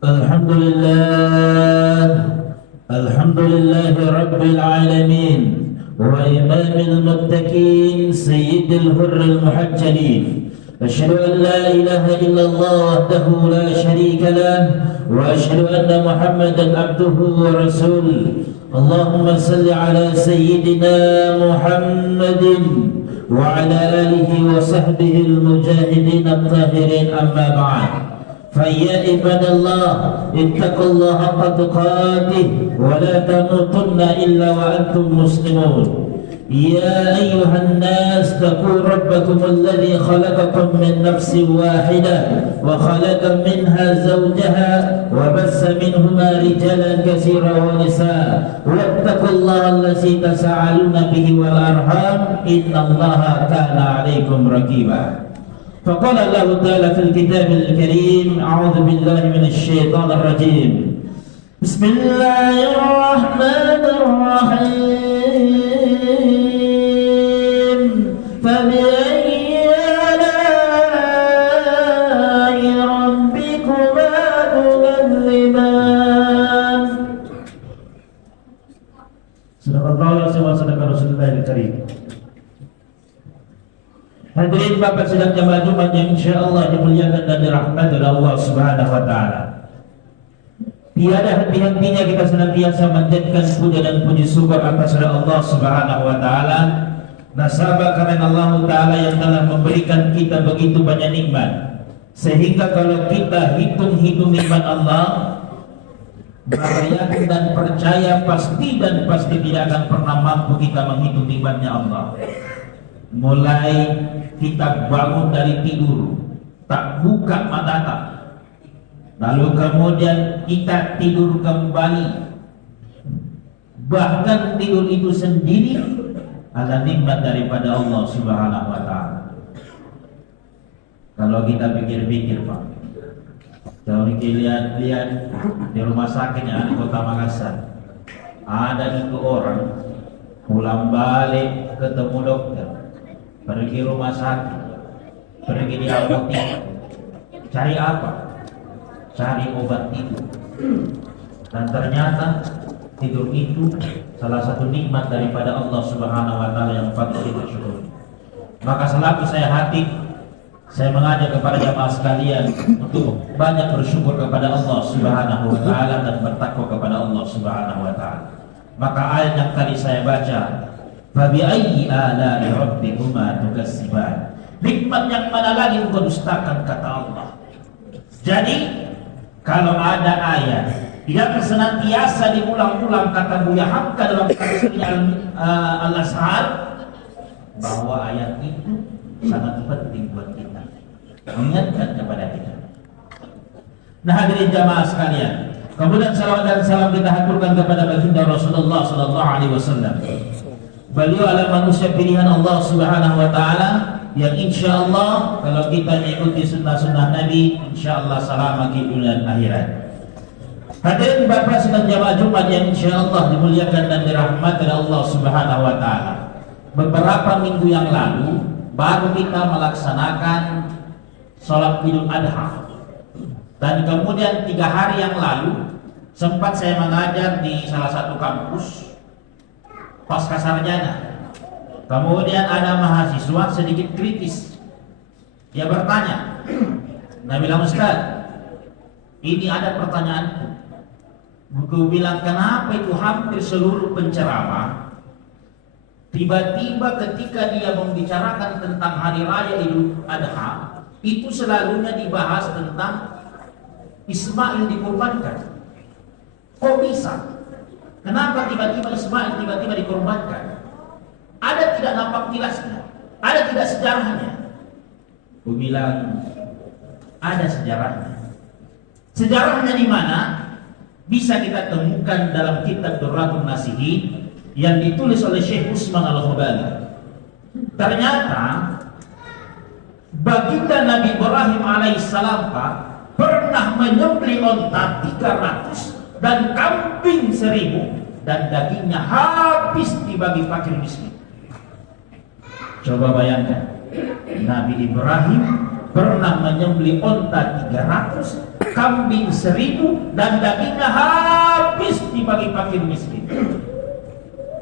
الحمد لله الحمد لله رب العالمين وإمام المتقين سيد الهر المحجلين. أشهد أن لا إله إلا الله وحده لا شريك له وأشهد أن محمدا عبده ورسوله. اللهم صل على سيدنا محمد وعلى آله وصحبه المجاهدين الطاهرين. أما بعد، فيا عباد الله اتقوا الله حق تقاته ولا تموتن إلا وأنتم مسلمون. يا أيها الناس اتقوا ربكم الذي خلقكم من نفس واحدة وخلق منها زوجها وبث منهما رجالا كثيرا ونساء واتقوا الله الذي تساءلون به والأرحام إن الله كان عليكم رقيبا. فقال الله تعالى في الكتاب الكريم: أعوذ بالله من الشيطان الرجيم. بسم الله الرحمن الرحيم. فبأي آلاء ربكما تكذبان. صدق الله العظيم وصدق رسول الله الكريم. Hadirin Bapak sedang jamaah Jumat yang insyaallah dimuliakan dan dirahmati oleh Allah Subhanahu wa taala. Tiada henti-hentinya kita senantiasa menjadikan puja dan puji syukur atas Allah Subhanahu wa taala. Nasabah karena Allah taala yang telah memberikan kita begitu banyak nikmat, sehingga kalau kita hitung-hitung nikmat Allah, maka yakin dan percaya pasti tidak akan pernah mampu kita menghitung nikmatnya Allah. Mulai kita bangun dari tidur, tak buka mata, lalu kemudian kita tidur kembali, bahkan tidur itu sendiri adalah nikmat daripada Allah Subhanahu wa taala. Kalau kita pikir-pikir, Pak, kalau lihat di rumah sakit yang ada di Kota Makassar, ada itu orang pulang balik ketemu dokter, pergi rumah sakit, pergi di apotek, cari apa? Cari obat tidur. Dan ternyata tidur itu salah satu nikmat daripada Allah Subhanahu wa taala yang patut kita syukuri. Maka selaku saya mengajak kepada jamaah sekalian untuk banyak bersyukur kepada Allah Subhanahu wa taala dan bertakwa kepada Allah Subhanahu wa taala. Maka ayat yang tadi saya baca, Fabi'ayyi ala'i rabbikuma tukadziban. Nikmat yang mana lagi engkau dustakan, kata Allah. Jadi kalau ada ayat yang senantiasa diulang-ulang, kata Buya Hamka dalam tafsirnya Al-Ashar, bahwa ayat itu sangat penting buat kita, mengingatkan kepada kita. Nah, hadirin jamaah sekalian, kemudian salawat dan salam kita haturkan kepada baginda Rasulullah sallallahu alaihi wasallam. Beliau adalah manusia pilihan Allah Subhanahu wa taala yang insyaallah kalau kita mengikuti sunnah-sunnah Nabi, insyaallah selamat di dunia dan akhirat. Hadirin Bapak sedang jamaah Jumat yang insyaallah dimuliakan dan dirahmati oleh Allah Subhanahu wa taala. Beberapa minggu yang lalu baru kita melaksanakan sholat Idul Adha. Dan kemudian 3 hari yang lalu sempat saya mengajar di salah satu kampus pasca sarjana. Kemudian ada mahasiswa sedikit kritis. Dia bertanya, "Nah, bilang Ustaz, ini ada pertanyaanku." Aku bilang, kenapa itu hampir seluruh penceramah tiba-tiba ketika dia membicarakan tentang hari raya Idul Adha, itu selalunya dibahas tentang Ismail dikurbankan. Kok bisa? Kenapa tiba-tiba Ismail tiba-tiba dikorbankan? Ada tidak nampak jelasnya? Ada tidak sejarahnya? Aku bilang ada sejarahnya. Sejarahnya di mana? Bisa kita temukan dalam kitab Durratun Nasihin yang ditulis oleh Syekh Utsman Al-Khobali. Ternyata baginda Nabi Ibrahim alaihissalam pernah menyembelih onta 300 dan kambing 1000 dan dagingnya habis dibagi fakir miskin. Coba bayangkan, Nabi Ibrahim pernah menyembelih onta 300, kambing 1000, dan dagingnya habis dibagi fakir miskin.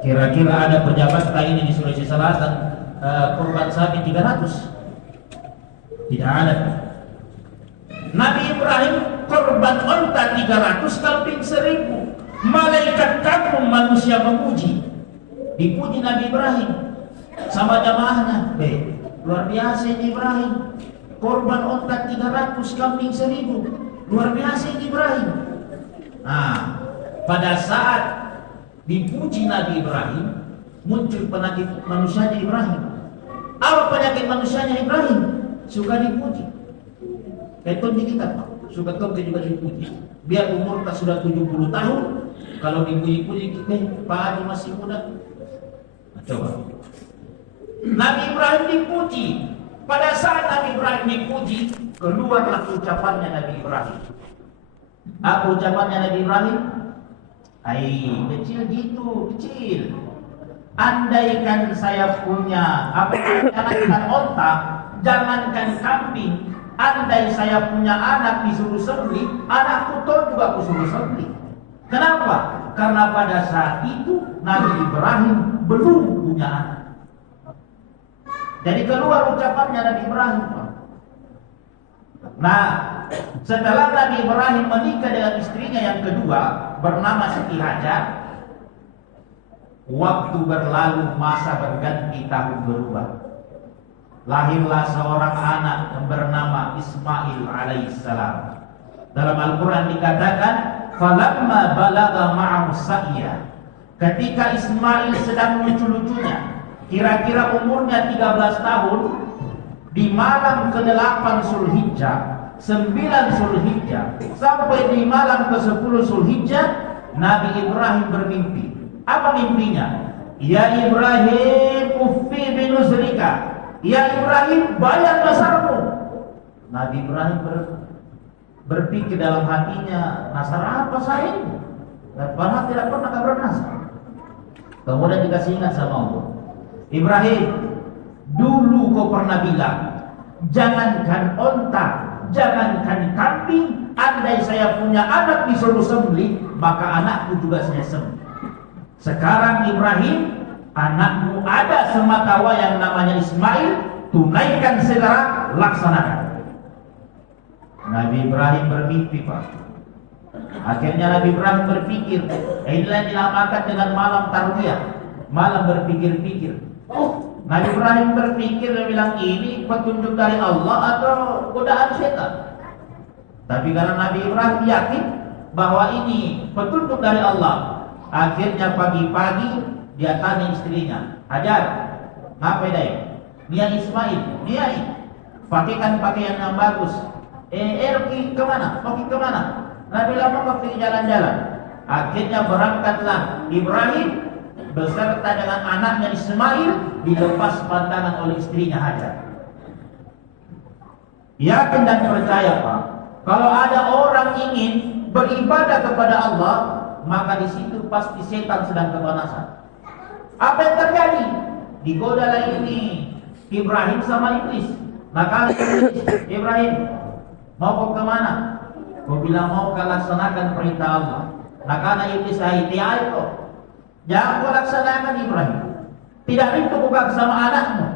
Kira-kira ada pejabat kayak ini di Sulawesi Selatan kurban sapi 300? Tidak ada. Nabi Ibrahim korban onta 300, kambing 1000. Malaikat kamu manusia memuji. Dipuji Nabi Ibrahim sama jamaahnya. Luar biasa ini Ibrahim. Korban onta 300, kambing 1000. Luar biasa ini Ibrahim. Nah, pada saat dipuji Nabi Ibrahim, muncul penyakit manusianya Ibrahim. Apa penyakit manusianya Ibrahim? Suka dipuji. Kayak di kita, Pak. Suka toke juga dipuji. Biar umur tak sudah 70 tahun, kalau dipuji-puji, Pak Haji masih muda. Nah, coba. Nabi Ibrahim dipuji. Pada saat Nabi Ibrahim dipuji, keluarlah ucapannya Nabi Ibrahim. Apa ucapannya Nabi Ibrahim? Kecil gitu, kecil. Andaikan saya punya jangankan onta, jangankan kambing, andai saya punya anak disuruh sembelih, anakku toh juga aku suruh sembelih. Kenapa? Karena pada saat itu Nabi Ibrahim belum punya anak. Jadi keluar ucapannya Nabi Ibrahim. Nah, setelah Nabi Ibrahim menikah dengan istrinya yang kedua bernama Siti Hajar, waktu berlalu, masa berganti, tahun berubah. Lahirlah seorang anak yang bernama Ismail alaihissalam. Dalam Al-Quran dikatakan, falamma balagha ma'ahu sa'ya. Ketika Ismail sedang lucu-lucunya, kira-kira umurnya 13 tahun, di malam ke-8 Zulhijjah, 9 Zulhijjah, sampai di malam ke-10 Zulhijjah, Nabi Ibrahim bermimpi. Apa mimpinya? Ya Ibrahim, uffi binusrika. Ya Ibrahim, bayar nasarmu. Nabi Ibrahim berpikir dalam hatinya, nasar apa saya ini? Dan padahal tidak pernah bernasar. Kemudian dikasih ingat sama Allah. Ibrahim, dulu kau pernah bilang, jangankan onta, jangankan kambing, andai saya punya anak disuruh sembelih, maka anakku juga saya sembelih. Sekarang Ibrahim, anakmu ada semata yang namanya Ismail, tunaikan segera, laksanakan. Nabi Ibrahim bermimpi, Pak. Akhirnya Nabi Ibrahim berpikir, inilah yang dinamakan dengan malam tarwiyah, malam berpikir-pikir. Nabi Ibrahim berpikir, dia bilang, ini petunjuk dari Allah atau godaan setan. Tapi karena Nabi Ibrahim yakin bahwa ini petunjuk dari Allah, akhirnya pagi-pagi dia tanya istrinya, Hajar, ngapain deh? Dia Ismail, dia pakaikan pakaian yang bagus. Pergi kemana? Pergi kemana? Nabi bilang mau pergi jalan-jalan. Akhirnya berangkatlah Ibrahim beserta dengan anaknya Ismail, dilepas pandangan oleh istrinya Hajar. Yakin dan percaya, Pak, kalau ada orang ingin beribadah kepada Allah, maka di situ pasti setan sedang kepanasan. Apa yang terjadi? Digodalah ini Ibrahim sama iblis. Maka Ibrahim, mau kau kemana? Kau bilang mau kau laksanakan perintah Allah. Maka iblis ayat kau. Jangan kau laksanakan Ibrahim. Tidak rindu kau sama anakmu.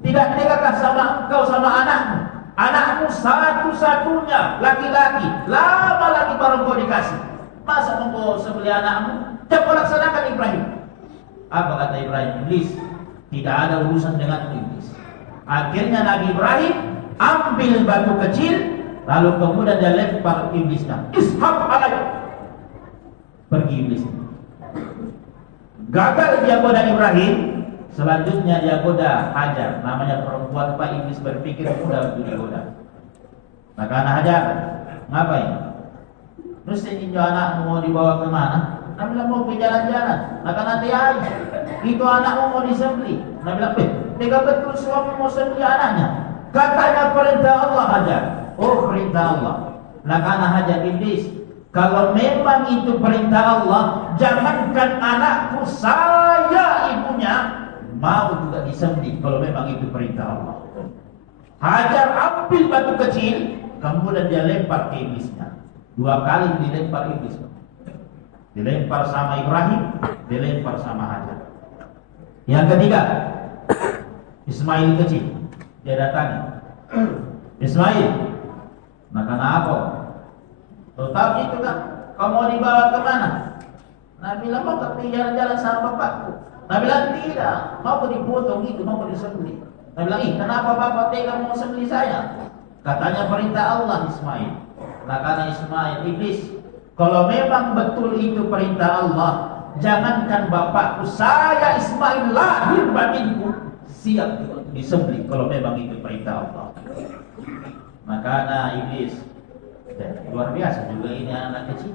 Tidak tegakah sama engkau sama anakmu. Anakmu satu-satunya laki-laki. Lama lagi baru kau dikasih. Masa kau sembelih anakmu? Jangan kau laksanakan Ibrahim. Apa kata Ibrahim? Iblis, tidak ada urusan dengan iblis. Akhirnya Nabi Ibrahim ambil batu kecil, lalu kemudian dia lempar iblisnya. Ishab alaih. Pergi iblis. Gagal dia goda Ibrahim, selanjutnya dia goda Hajar. Namanya perempuan, Pak. Iblis berpikir mudah untuk digoda. Maka anak Hajar, ngapain? Terus ini anakmu mau dibawa kemana? Nabi bilang mau pergi jalan-jalan. Maka nanti aja, itu anakmu mau disembelih. Nabi bilang, tega betul suami mau sembelih anaknya. Katanya perintah Allah Hajar. Oh, perintah Allah. Maka anak Hajar, iblis, kalau memang itu perintah Allah, jangankan anakku, saya ibunya mau juga disembelih kalau memang itu perintah Allah. Hajar ambil batu kecil, kemudian dia lempar ke iblisnya. 2 kali dilempar iblis. Dilempar sama Ibrahim, dilempar sama Hajar. Yang ketiga, Ismail kecil. Dia datangi. Ismail, nah kenapa? Tahu itu kan, kau mau dibawa kemana? Nabi bilang mau pergi jalan-jalan sama bapakku. Nabi bilang tidak, mau dipotong itu, mau disembelih. Nabi bilang, kenapa bapak tega mau sembelih saya? Katanya perintah Allah Ismail. Nah karena Ismail, iblis, kalau memang betul itu perintah Allah, jangankan bapakku, saya Ismail lahir batinku siap disembelih kalau memang itu perintah Allah. Makanya iblis, luar biasa juga ini anak kecil.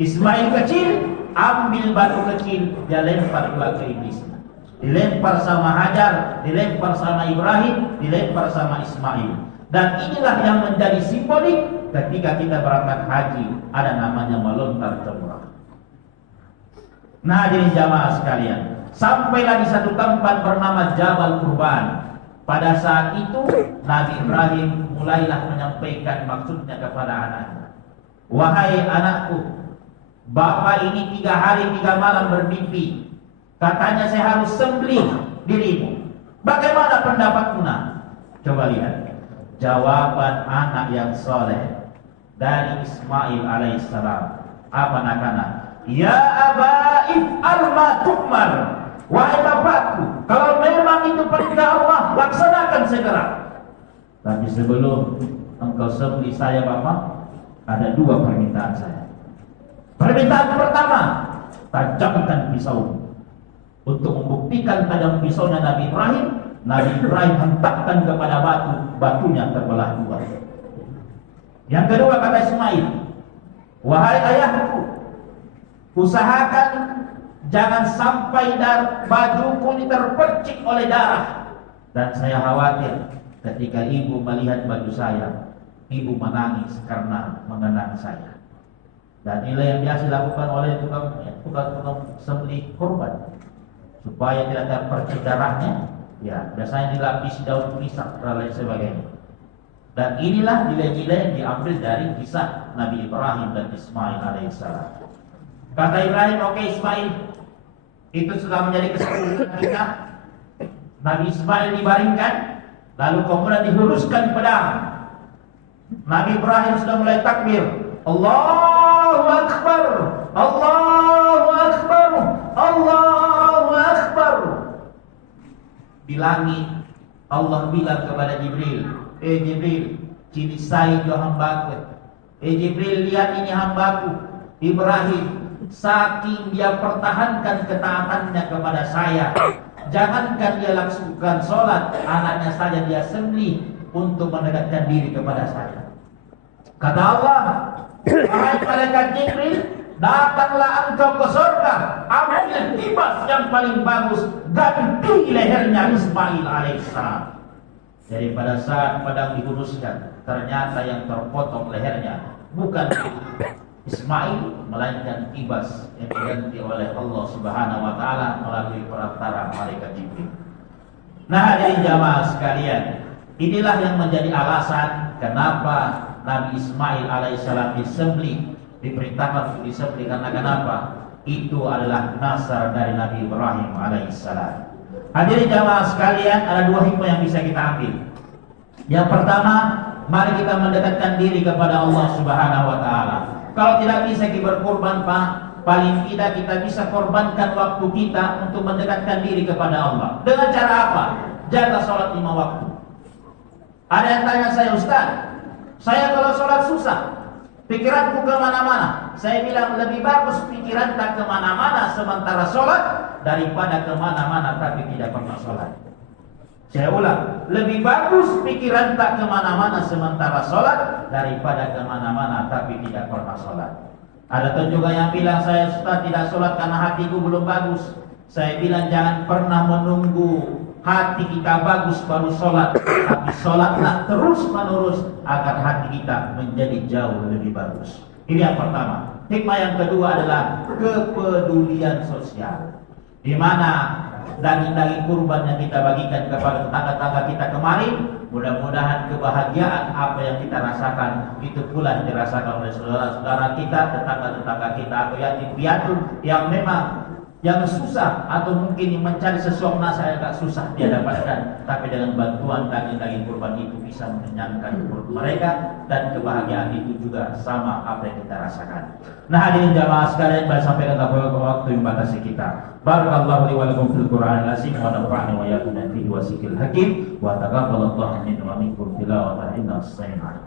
Ismail kecil, ambil batu kecil, dia lempar juga ke iblis. Dilempar sama Hajar, dilempar sama Ibrahim, dilempar sama Ismail. Dan inilah yang menjadi simbolik ketika kita berangkat haji, ada namanya melontar jumrah. Nah, jadi jamaah sekalian, sampailah di satu tempat bernama Jabal Kurban. Pada saat itu Nabi Ibrahim mulailah menyampaikan maksudnya kepada anaknya. Wahai anakku, bapak ini 3 hari 3 malam bermimpi. Katanya saya harus sembelih dirimu. Bagaimana pendapatmu nak? Coba lihat jawaban anak yang soleh dari Ismail alaihissalam. Apa nak? Ya abaif alma tukmar. Wahai bapakku, kalau memang itu perintah Allah, laksanakan segera. Tapi sebelum engkau sembelih saya bapak, ada 2 permintaan saya. Permintaan pertama, tajamkan pisau. Untuk membuktikan tajam pisaunya Nabi Ibrahim hentakkan kepada batu, batunya terbelah 2. Yang kedua kata Ismail, wahai ayahku, usahakan jangan sampai bajuku ini terpercik oleh darah. Dan saya khawatir ketika ibu melihat baju saya, ibu menangis karena mengenang saya. Dan inilah yang biasa dilakukan oleh tukang sembelih kurban. Supaya tidak terpercik darahnya, ya biasanya dilapisi daun pisang dan lain sebagainya. Dan inilah nilai-nilai yang diambil dari kisah Nabi Ibrahim dan Ismail alaihissalam. Kata Ibrahim, oke Ismail, itu sudah menjadi kesepakatan kita. Nabi Ismail dibaringkan, lalu kemudian dihuruskan pedang. Nabi Ibrahim sudah mulai takbir, Allahu Akbar, Allahu Akbar, Allahu Akbar. Di langit Allah bilang kepada Jibril, Jibril, ciri saya itu hambaku. Jibril, lihat ini hambaku Ibrahim. Saking dia pertahankan ketaatannya kepada saya, jangankan dia langsungkan sholat, anaknya saja dia sembelih untuk mendekatkan diri kepada saya. Kata Allah, wahai malaikat Jibril, datanglah engkau ke surga, ambil tibas yang paling bagus, ganti lehernya Ismail alaihissalam. Jadi pada saat pedang dihunuskan, ternyata yang terpotong lehernya bukan Ismail, melainkan tibas yang diganti oleh Allah Subhanahu wa taala melalui perantara malaikat Jibril. Nah, hadirin jamaah sekalian, inilah yang menjadi alasan kenapa Nabi Ismail alaihissalam disembelih, diperintahkan untuk disembelih. Karena kenapa? Itu adalah nasar dari Nabi Ibrahim alaihissalam. Hadirin jamaah sekalian, ada 2 hikmah yang bisa kita ambil. Yang pertama, mari kita mendekatkan diri kepada Allah Subhanahu wa taala. Kalau tidak bisa kita berkorban, Pak, paling tidak kita bisa korbankan waktu kita untuk mendekatkan diri kepada Allah. Dengan cara apa? Jaga sholat 5 waktu. Ada yang tanya saya, Ustaz, saya kalau sholat susah, pikiranku kemana-mana. Saya bilang lebih bagus pikiran tak kemana-mana sementara sholat daripada kemana-mana tapi tidak pernah sholat. Saya ulang, lebih bagus pikiran tak kemana-mana sementara sholat daripada kemana-mana tapi tidak pernah sholat. Ada tuh juga yang bilang, saya Ustaz tidak sholat karena hatiku belum bagus. Saya bilang jangan pernah menunggu hati kita bagus baru sholat, tapi sholatlah terus menerus agar hati kita menjadi jauh lebih bagus. Ini yang pertama. Hikmah yang kedua adalah kepedulian sosial, di mana daging-daging kurban yang kita bagikan kepada tetangga-tetangga kita kemarin, mudah-mudahan kebahagiaan apa yang kita rasakan itu pula yang dirasakan oleh saudara-saudara kita, tetangga-tetangga kita atau yatim piatu yang memang yang susah atau mungkin mencari sesuatu nasi agak susah dia dapatkan, tapi dengan bantuan daging-daging kurban itu bisa mengenyangkan perut mereka, dan kebahagiaan itu juga sama apa yang kita rasakan. Nah, hadirin jamaah sekalian, baru sampai kata waktu yang batasi kita. Barakallahu li wa lakum fil Qur'anil azim wa nafa'ani wa iyyakum fihi wa sikril hakim wa taqabbalallahu minna wa minkum tilawatan innahu sami'un.